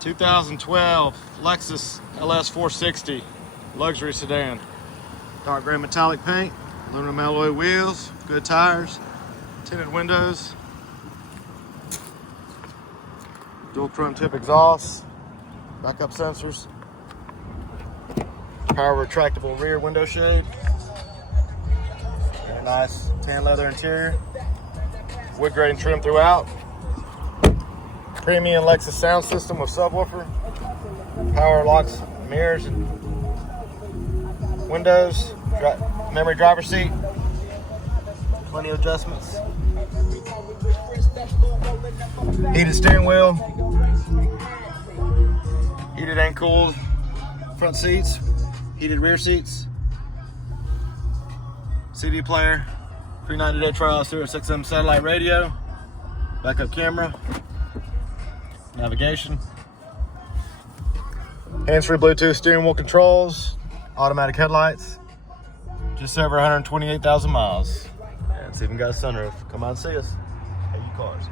2012 Lexus LS460 luxury sedan. Dark gray metallic paint, aluminum alloy wheels, good tires, tinted windows, dual chrome tip exhaust, backup sensors, power retractable rear window shade, very nice tan leather interior, wood grain trim throughout. Premium Lexus sound system with subwoofer, power locks, mirrors, and windows, memory driver seat, plenty of adjustments. Heated steering wheel, heated and cooled front seats, heated rear seats, CD player, 390-day trial, Sirius XM satellite radio, backup camera, navigation, hands-free Bluetooth steering wheel controls, automatic headlights, just over 128,000 miles. And it's even got a sunroof. Come out and see us at U Cars.